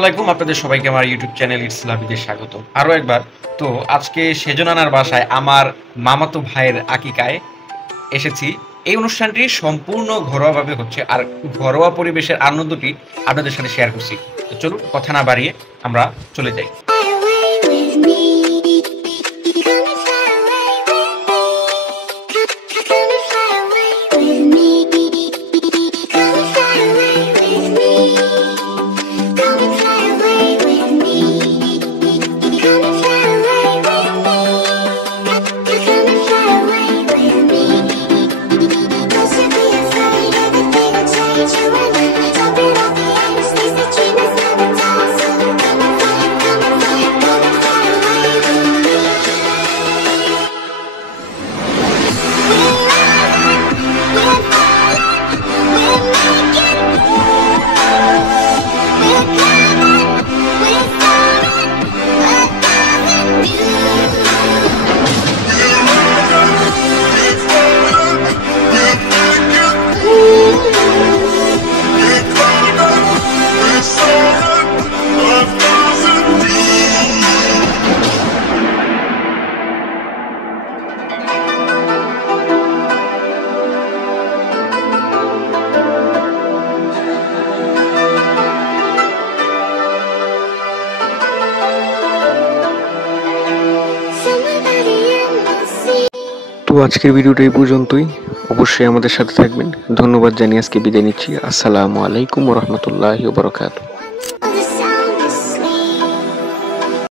আলাইকুম, আপনাদের সবাইকে আমার ইউটিউব চ্যানেল ইটস লাভিতে স্বাগত আরও একবার। তো আজকে সেজনানার বাসায় আমার মামাতো ভাইয়ের আকিকায় এসেছি। এই অনুষ্ঠানটি সম্পূর্ণ ঘরোয়াভাবে হচ্ছে, আর ঘরোয়া পরিবেশের আনন্দটি আপনাদের সাথে শেয়ার করছি। তো চলুন কথা না বাড়িয়ে আমরা চলে যাই। তো আজকের ভিডিওটা এই পর্যন্তই। অবশ্যই আমাদের সাথে থাকবেন। ধন্যবাদ জানিয়ে আজকে বিদায় নিচ্ছি। আসসালামু আলাইকুম ওয়া রাহমাতুল্লাহি ওয়া বারাকাতুহু।